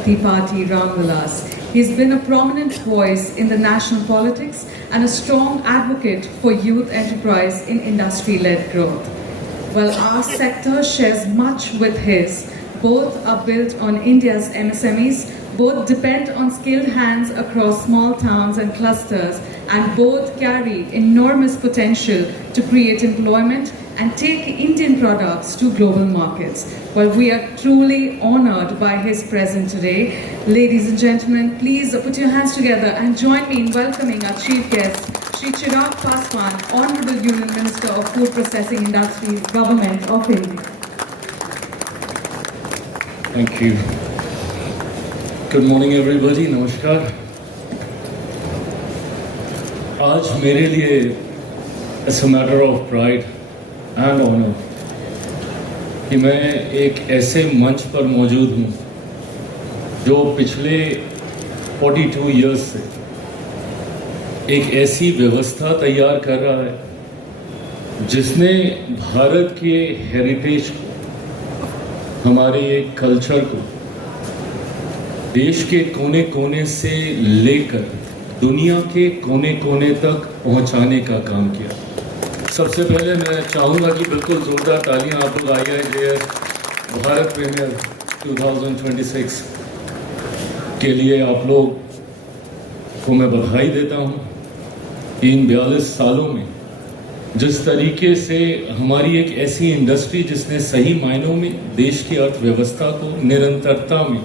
Shakti Party Ramvilas. He's been a prominent voice in the national politics and a strong advocate for youth enterprise in industry-led growth. While our sector shares much with his, both are built on India's MSMEs, both depend on skilled hands across small towns and clusters, and both carry enormous potential to create employment and take Indian products to global markets. Well, we are truly honored by his presence today. Ladies and gentlemen, please put your hands together and join me in welcoming our chief guest, Shri Chirag Paswan, Honorable Union Minister of Food Processing Industries, Government of India. Thank you. Good morning everybody, नमस्कार. आज मेरे लिए it's a matter of pride and honor कि मैं एक ऐसे मंच पर मौजूद हूँ जो पिछले 42 इयर्स से एक ऐसी व्यवस्था तैयार कर रहा है जिसने भारत के हेरिटेज को, हमारे एक कल्चर को देश के कोने कोने से लेकर दुनिया के कोने कोने तक पहुंचाने का काम किया। सबसे पहले मैं चाहूँगा कि बिल्कुल जोरदार तालियां आप लोग IIJS भारत प्रीमियर 2026 के लिए आप लोग को मैं बधाई देता हूँ। इन 42 सालों में जिस तरीके से हमारी एक ऐसी इंडस्ट्री जिसने सही मायनों में देश की अर्थव्यवस्था को निरंतरता में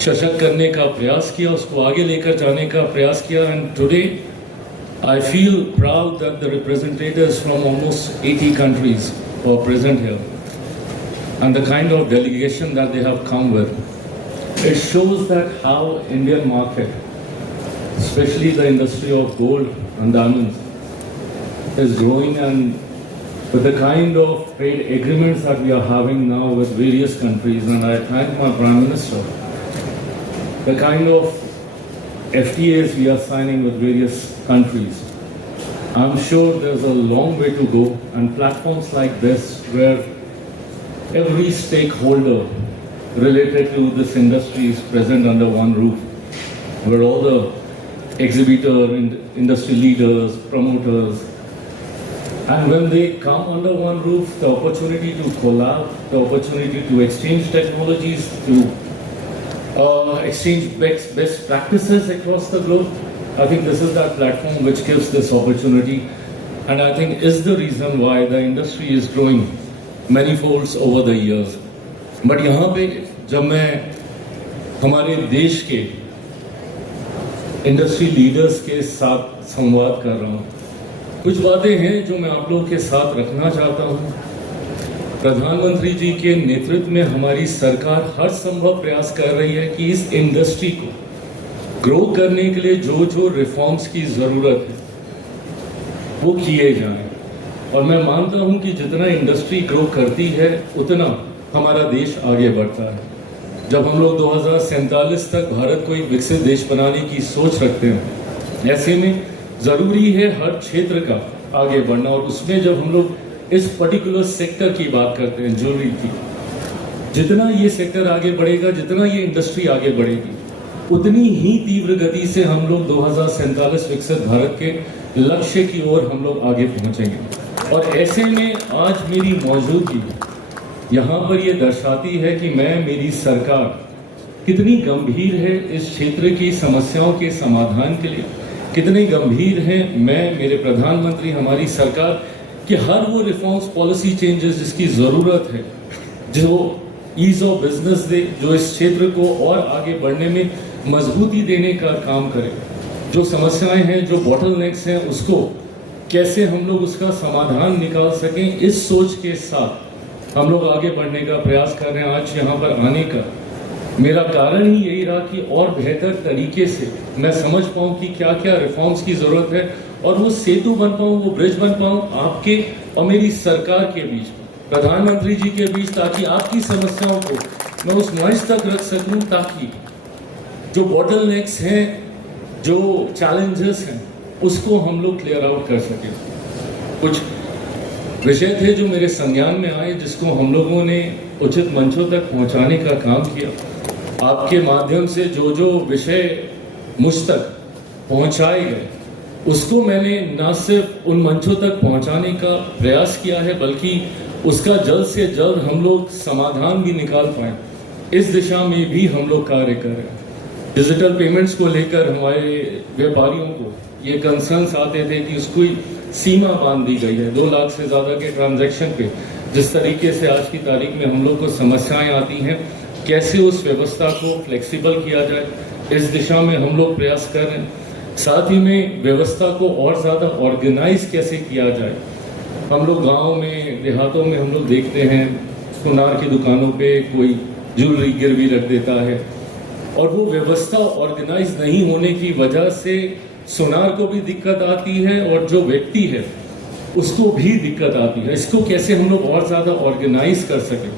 सशक्त करने का प्रयास किया, उसको आगे लेकर जाने का प्रयास किया। And today I feel proud that the representatives from almost 80 countries are present here and the kind of delegation that they have come with. It shows that how Indian market, especially the industry of gold and diamonds, is growing, and with the kind of trade agreements that we are having now with various countries, and I thank my Prime Minister, the kind of FTAs we are signing with various countries. I'm sure there's a long way to go, and platforms like this where every stakeholder related to this industry is present under one roof, where all the exhibitor, industry leaders, promoters, and when they come under one roof, the opportunity to collab, the opportunity to exchange technologies, to exchange best practices across the globe. I think this is that platform which gives this opportunity, and I think is the reason why the industry is growing many folds over the years. But यहाँ पे जब मैं हमारे देश के industry leaders के साथ संवाद कर रहा हूँ, कुछ बातें हैं जो मैं आप लोगों के साथ रखना चाहता हूँ। प्रधानमंत्री जी के नेतृत्व में हमारी सरकार हर संभव प्रयास कर रही है कि इस इंडस्ट्री को ग्रो करने के लिए जो जो रिफॉर्म्स की ज़रूरत है वो किए जाएं, और मैं मानता हूं कि जितना इंडस्ट्री ग्रो करती है उतना हमारा देश आगे बढ़ता है। जब हम लोग 2047 तक भारत को एक विकसित देश बनाने की सोच रखते हैं, ऐसे में ज़रूरी है हर क्षेत्र का आगे बढ़ना, और उसमें जब हम लोग इस पर्टिकुलर सेक्टर की बात करते हैं ज्वेलरी की, जितना ये सेक्टर आगे बढ़ेगा, जितना ये इंडस्ट्री आगे बढ़ेगी, उतनी ही तीव्र गति से हम लोग 2047 विकसित भारत के लक्ष्य की ओर हम लोग आगे पहुंचेंगे। और ऐसे में आज मेरी मौजूदगी यहाँ पर ये दर्शाती है कि मेरी सरकार कितनी गंभीर है इस क्षेत्र की समस्याओं के समाधान के लिए, कितने गंभीर हैं मेरे प्रधानमंत्री, हमारी सरकार, कि हर वो रिफॉर्म्स, पॉलिसी चेंजेस जिसकी ज़रूरत है, जो ईज ऑफ बिजनेस दे, जो इस क्षेत्र को और आगे बढ़ने में मजबूती देने का काम करे, जो समस्याएं हैं, जो बॉटलनेक्स हैं, उसको कैसे हम लोग उसका समाधान निकाल सकें, इस सोच के साथ हम लोग आगे बढ़ने का प्रयास कर रहे हैं। आज यहाँ पर आने का मेरा कारण ही यही रहा कि और बेहतर तरीके से मैं समझ पाऊँ कि क्या क्या रिफॉर्म्स की ज़रूरत है, और वो सेतु बन पाऊँ, वो ब्रिज बन पाऊँ आपके और मेरी सरकार के बीच, प्रधानमंत्री जी के बीच, ताकि आपकी समस्याओं को मैं उस मंच तक रख सकूं, ताकि जो बॉटलनेक्स हैं, जो चैलेंजेस हैं, उसको हम लोग क्लियर आउट कर सकें। कुछ विषय थे जो मेरे संज्ञान में आए, जिसको हम लोगों ने उचित मंचों तक पहुंचाने का काम किया। आपके माध्यम से जो जो विषय मुझ तक पहुंचाए गए उसको मैंने न सिर्फ उन मंचों तक पहुंचाने का प्रयास किया है, बल्कि उसका जल्द से जल्द हम लोग समाधान भी निकाल पाए, इस दिशा में भी हम लोग कार्य कर रहे हैं। डिजिटल पेमेंट्स को लेकर हमारे व्यापारियों को ये कंसर्न्स आते थे कि उसकी सीमा बांध दी गई है 2 लाख से ज़्यादा के ट्रांजैक्शन पे। जिस तरीके से आज की तारीख में हम लोग को समस्याएं आती हैं, कैसे उस व्यवस्था को फ्लेक्सिबल किया जाए, इस दिशा में हम लोग प्रयास कर रहे हैं। साथ ही में व्यवस्था को और ज़्यादा ऑर्गेनाइज कैसे किया जाए। हम लोग गाँव में, देहातों में हम लोग देखते हैं सुनार की दुकानों पे कोई ज्वेलरी गिरवी रख देता है, और वो व्यवस्था ऑर्गेनाइज नहीं होने की वजह से सुनार को भी दिक्कत आती है और जो व्यक्ति है उसको भी दिक्कत आती है। इसको कैसे हम लोग और ज़्यादा ऑर्गेनाइज कर सकें,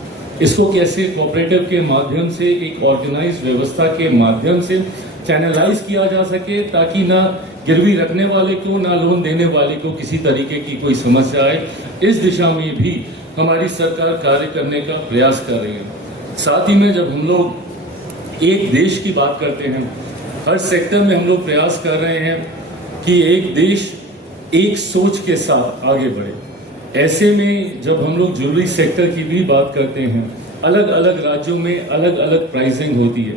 इसको कैसे कोऑपरेटिव के माध्यम से, एक ऑर्गेनाइज व्यवस्था के माध्यम से चैनलाइज किया जा सके, ताकि ना गिरवी रखने वाले को, ना लोन देने वाले को किसी तरीके की कोई समस्या आए। इस दिशा में भी हमारी सरकार कार्य करने का प्रयास कर रही है। साथ ही में जब हम लोग एक देश की बात करते हैं, हर सेक्टर में हम लोग प्रयास कर रहे हैं कि एक देश एक सोच के साथ आगे बढ़े। ऐसे में जब हम लोग ज्वेलरी सेक्टर की भी बात करते हैं, अलग अलग राज्यों में अलग अलग प्राइसिंग होती है।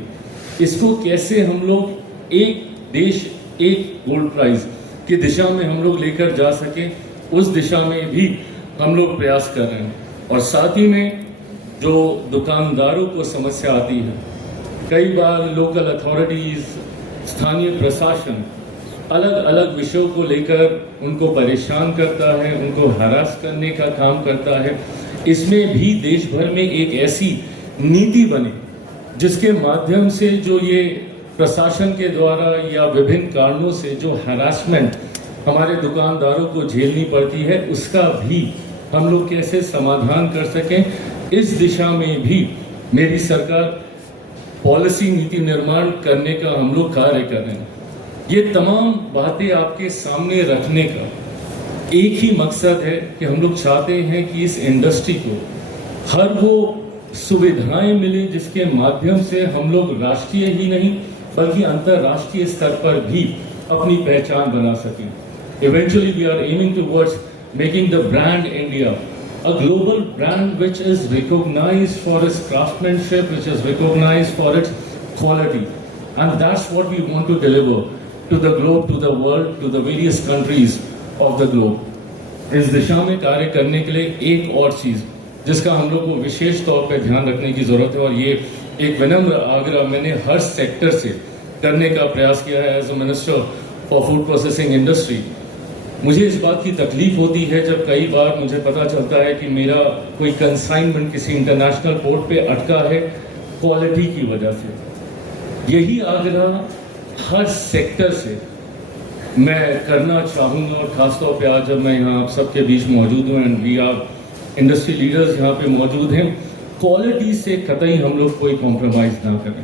इसको कैसे हम लोग एक देश एक गोल्ड प्राइस की दिशा में हम लोग लेकर जा सकें, उस दिशा में भी हम लोग प्रयास कर रहे हैं। और साथ ही में जो दुकानदारों को समस्या आती है, कई बार लोकल अथॉरिटीज, स्थानीय प्रशासन अलग अलग विषयों को लेकर उनको परेशान करता है, उनको हरास करने का काम करता है। इसमें भी देश भर में एक ऐसी नीति बने जिसके माध्यम से जो ये प्रशासन के द्वारा या विभिन्न कारणों से जो हरासमेंट हमारे दुकानदारों को झेलनी पड़ती है, उसका भी हम लोग कैसे समाधान कर सकें, इस दिशा में भी मेरी सरकार पॉलिसी नीति निर्माण करने का हम लोग कार्य कर रहे हैं। ये तमाम बातें आपके सामने रखने का एक ही मकसद है कि हम लोग चाहते हैं कि इस इंडस्ट्री को हर वो सुविधाएं मिले जिसके माध्यम से हम लोग राष्ट्रीय ही नहीं बल्कि अंतर्राष्ट्रीय स्तर पर भी अपनी पहचान बना सकें। Eventually we are aiming towards making the brand India a global brand which is recognized for its craftsmanship, which is recognized for its quality, and that's what we want to deliver to the globe, to the world, to the various countries of the globe. इस दिशा में कार्य करने के लिए एक और चीज़ जिसका हम लोग को विशेष तौर पे ध्यान रखने की ज़रूरत है, और ये एक विनम्र आग्रह मैंने हर सेक्टर से करने का प्रयास किया है as a minister for food processing industry. मुझे इस बात की तकलीफ होती है जब कई बार मुझे पता चलता है कि मेरा कोई कंसाइनमेंट किसी इंटरनेशनल पोर्ट पे अटका है क्वालिटी की वजह से। यही आग्रह हर सेक्टर से मैं करना चाहूँगा, और ख़ासतौर पे आज जब मैं यहाँ आप सबके बीच मौजूद हूँ and we are industry leaders यहाँ पे मौजूद हैं, क्वालिटी से कतई हम लोग कोई कॉम्प्रोमाइज़ ना करें।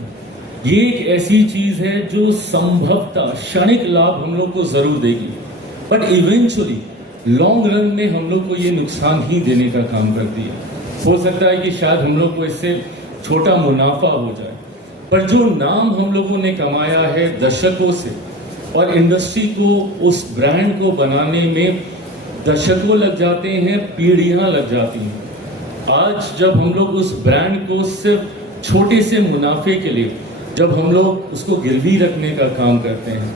ये एक ऐसी चीज़ है जो संभवतः क्षणिक लाभ हम लोग को ज़रूर देगी, बट इवेंचुअली लॉन्ग रन में हम लोग को ये नुकसान ही देने का काम करती है। हो सकता है कि शायद हम लोग को इससे छोटा मुनाफा हो जाए, पर जो नाम हम लोगों ने कमाया है दशकों से, और इंडस्ट्री को उस ब्रांड को बनाने में दशकों लग जाते हैं, पीढ़ियां लग जाती हैं। आज जब हम लोग उस ब्रांड को सिर्फ छोटे से मुनाफे के लिए जब हम लोग उसको गिरवी रखने का काम करते हैं,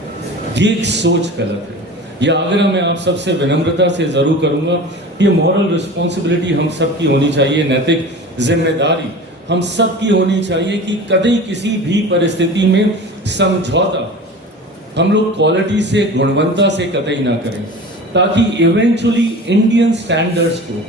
ये एक सोच गलत है। यह आग्रह मैं आप सबसे विनम्रता से जरूर करूंगा, ये मॉरल रिस्पॉन्सिबिलिटी हम सब की होनी चाहिए, नैतिक जिम्मेदारी हम सब की होनी चाहिए कि कभी किसी भी परिस्थिति में समझौता हम लोग क्वालिटी से, गुणवत्ता से कतई ना करें, ताकि इवेंचुअली इंडियन स्टैंडर्ड्स को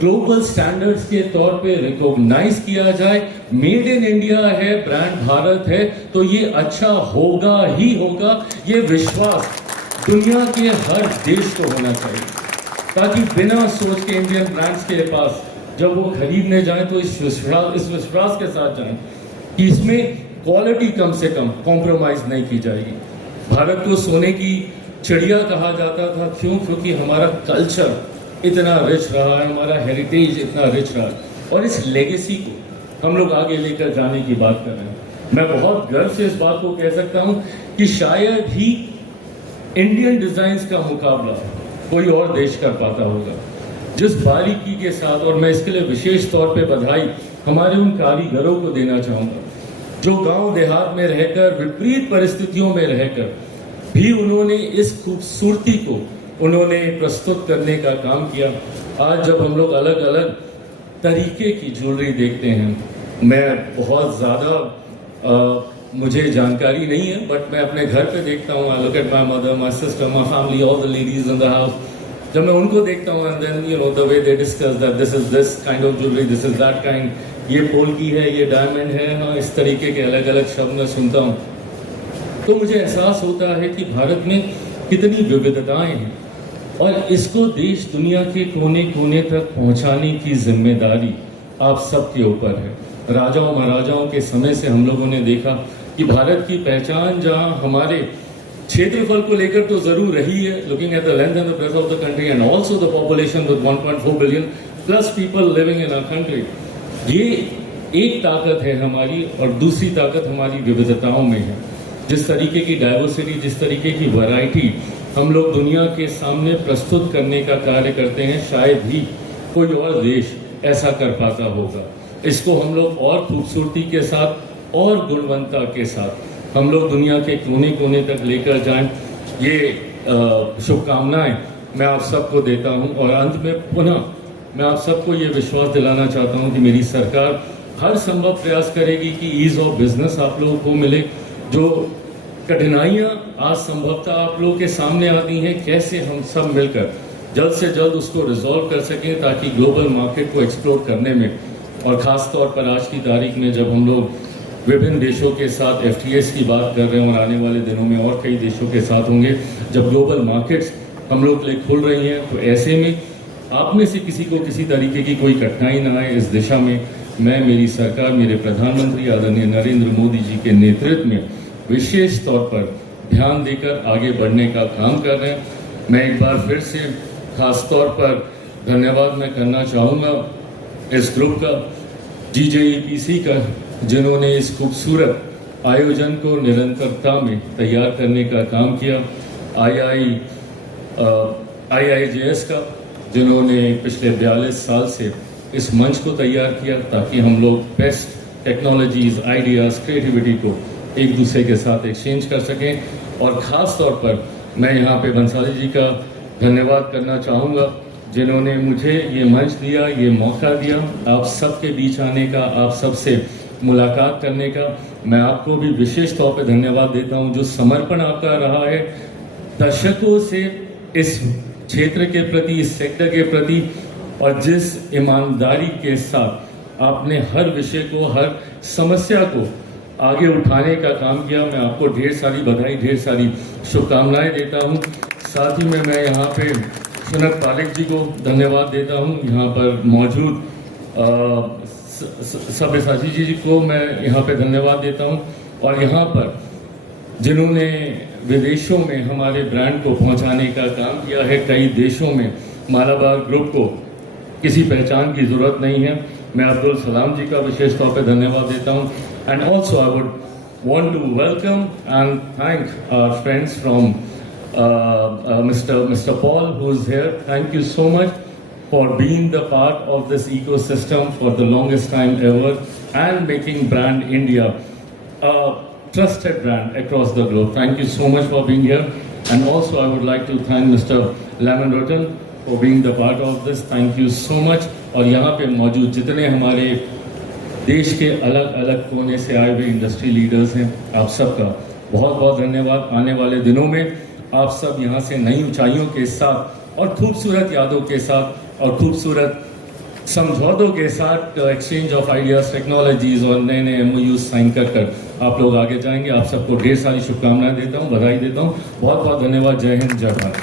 ग्लोबल स्टैंडर्ड्स के तौर पे रिकॉग्नाइज किया जाए। मेड इन इंडिया है, ब्रांड भारत है, तो ये अच्छा होगा ही होगा, ये विश्वास दुनिया के हर देश को होना चाहिए, ताकि बिना सोच के इंडियन ब्रांड्स के पास जब वो खरीदने जाएं तो इस विश्वास के साथ जाएं कि इसमें क्वालिटी कम से कम कॉम्प्रोमाइज नहीं की जाएगी। भारत को सोने की चिड़िया कहा जाता था, क्यों? क्योंकि हमारा कल्चर इतना रिच रहा है, हमारा हेरिटेज इतना रिच रहा है, और इस लेगेसी को हम लोग आगे लेकर जाने की बात कर रहे हैं। मैं बहुत गर्व से इस बात को कह सकता हूं कि शायद ही इंडियन डिजाइन्स का मुकाबला कोई और देश कर पाता होगा। जिस बारीकी के साथ, और मैं इसके लिए विशेष तौर पे बधाई हमारे उन कारीगरों को देना चाहूंगा जो गांव देहात में रहकर, विपरीत परिस्थितियों में रहकर भी उन्होंने इस खूबसूरती को उन्होंने प्रस्तुत करने का काम किया। आज जब हम लोग अलग अलग तरीके की ज्वेलरी देखते हैं, मैं बहुत ज़्यादा मुझे जानकारी नहीं है, बट मैं अपने घर पे देखता हूँ, I look at my mother, my sister, my family, all the ladies in the house. जब मैं उनको देखता हूँ and then you know the way they discuss that this is this kind of jewellery, this is that kind, ये poll की है, ये diamond है, हाँ, इस तरीके के अलग अलग शब्द मैं सुनता हूँ तो मुझे एहसास होता है कि भारत में कितनी विविधताएं हैं और इसको देश दुनिया के कोने कोने तक पहुंचाने की जिम्मेदारी आप सबके ऊपर है। राजाओं महाराजाओं के समय से हम लोगों ने देखा कि भारत की पहचान जहां हमारे क्षेत्रफल को लेकर तो जरूर रही है, looking at the length and the breadth of the country and also the population with 1.4 billion plus people living in our country, ये एक ताकत है हमारी और दूसरी ताकत हमारी विविधताओं में है। जिस तरीके की डाइवर्सिटी, जिस तरीके की वैरायटी हम लोग दुनिया के सामने प्रस्तुत करने का कार्य करते हैं, शायद ही कोई और देश ऐसा कर पाता होगा। इसको हम लोग और खूबसूरती के साथ और गुणवत्ता के साथ हम लोग दुनिया के कोने कोने तक लेकर जाएं, ये शुभकामनाएं मैं आप सबको देता हूं। और अंत में पुनः मैं आप सबको ये विश्वास दिलाना चाहता हूं कि मेरी सरकार हर संभव प्रयास करेगी कि ईज ऑफ बिजनेस आप लोगों को मिले। जो कठिनाइयाँ आज संभवतः आप लोगों के सामने आती हैं, कैसे हम सब मिलकर जल्द से जल्द उसको रिजॉल्व कर सकें ताकि ग्लोबल मार्केट को एक्सप्लोर करने में, और ख़ास तौर पर आज की तारीख में जब हम लोग विभिन्न देशों के साथ FTAs की बात कर रहे हैं और आने वाले दिनों में और कई देशों के साथ होंगे, जब ग्लोबल मार्केट्स हम लोग के लिए खुल रही हैं, तो ऐसे में आप में से किसी को किसी तरीके की कोई कठिनाई ना आए, इस दिशा में मैं, मेरी सरकार, मेरे प्रधानमंत्री आदरणीय नरेंद्र मोदी जी के नेतृत्व में विशेष तौर पर ध्यान देकर आगे बढ़ने का काम कर रहे हैं। मैं एक बार फिर से खास तौर पर धन्यवाद मैं करना चाहूँगा इस ग्रुप का, GJEPC का, जिन्होंने इस खूबसूरत आयोजन को निरंतरता में तैयार करने का काम किया, IIJS का, जिन्होंने पिछले 42 साल से इस मंच को तैयार किया ताकि हम लोग बेस्ट टेक्नोलॉजीज, आइडियाज़, क्रिएटिविटी को एक दूसरे के साथ एक्सचेंज कर सकें। और ख़ास तौर पर मैं यहाँ पे बंसाली जी का धन्यवाद करना चाहूँगा, जिन्होंने मुझे ये मंच दिया, ये मौका दिया आप सबके बीच आने का, आप सबसे मुलाकात करने का। मैं आपको भी विशेष तौर पे धन्यवाद देता हूँ, जो समर्पण आपका रहा है दशकों से इस क्षेत्र के प्रति, इस सेक्टर के प्रति, और जिस ईमानदारी के साथ आपने हर विषय को, हर समस्या को आगे उठाने का काम किया। मैं आपको ढेर सारी बधाई, ढेर सारी शुभकामनाएं देता हूं। साथ ही में मैं यहाँ पे सुनक पालेक जी को धन्यवाद देता हूं, यहाँ पर मौजूद सब्यसाची जी को मैं यहाँ पे धन्यवाद देता हूं, और यहाँ पर जिन्होंने विदेशों में हमारे ब्रांड को पहुँचाने का काम किया है, कई देशों में मालाबार ग्रुप को किसी पहचान की ज़रूरत नहीं है। मैं अब्दुल सलाम जी का विशेष तौर पे धन्यवाद देता हूँ। And also I would want to welcome and thank our friends from Mr. Paul, who is here. Thank you so much for being the part of this ecosystem for the longest time ever and making Brand India a trusted brand across the globe. Thank you so much for being here. And also I would like to thank Mr. Lemon Rotten for being the part of this. Thank you so much. और यहाँ पे मौजूद जितने हमारे देश के अलग अलग कोने से आए हुए इंडस्ट्री लीडर्स हैं, आप सबका बहुत बहुत धन्यवाद। आने वाले दिनों में आप सब यहाँ से नई ऊंचाइयों के साथ और खूबसूरत यादों के साथ और खूबसूरत समझौतों के साथ एक्सचेंज ऑफ आइडियाज़, टेक्नोलॉजीज़ और नए नए MOUs साइन कर आप लोग आगे जाएंगे। आप सबको ढेर सारी शुभकामनाएं देता हूँ, बधाई देता हूँ। बहुत बहुत धन्यवाद। जय हिंद, जय भारत।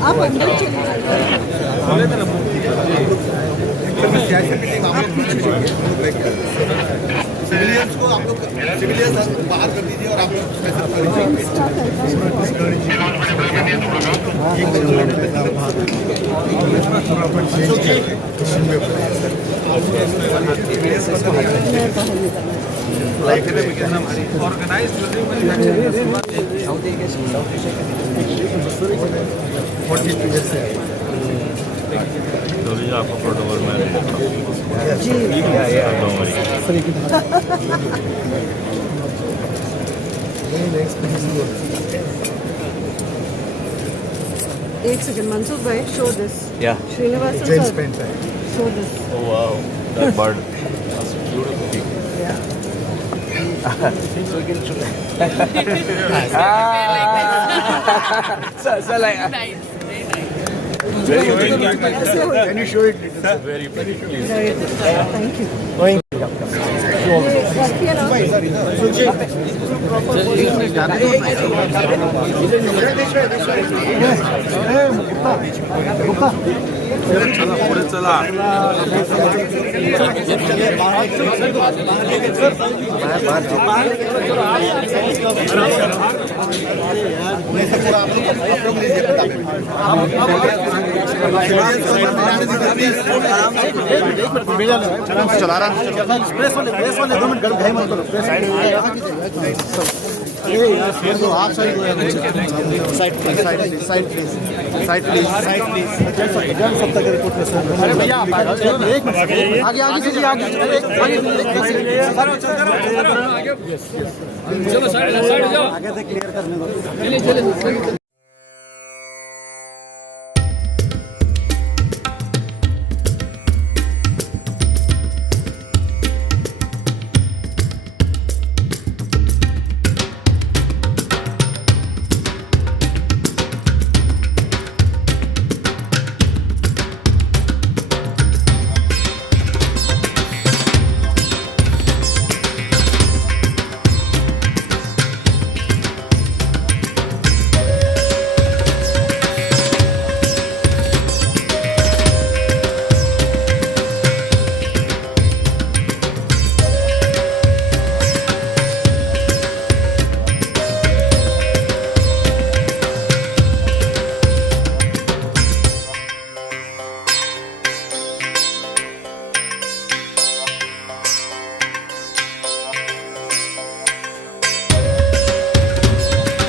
आप अंदर चले ऐसे मीटिंग आप लोग सिविलियंस को आप लोग सिविलियंस बाहर कर दीजिए और आप लोग आपको प्रोटोकॉल में एक सेकंड मनसुख भाई show this Yeah. Srinivasan James sir paint है show this Oh wow, that bird. That's beautiful. So like very pretty. Can you show it Very pretty. Thank you रखिए ना पुढे चला. चला रहा प्रेस वाले 2 मिनट गए मत करो प्रेस साइड अरे यार फिर तो आप साइड प्लीज जन सब तक रिपोर्ट प्रेस अरे भैया आप एक मिनट आगे चलिए आगे चलो साइड जाओ आगे से क्लियर करने दो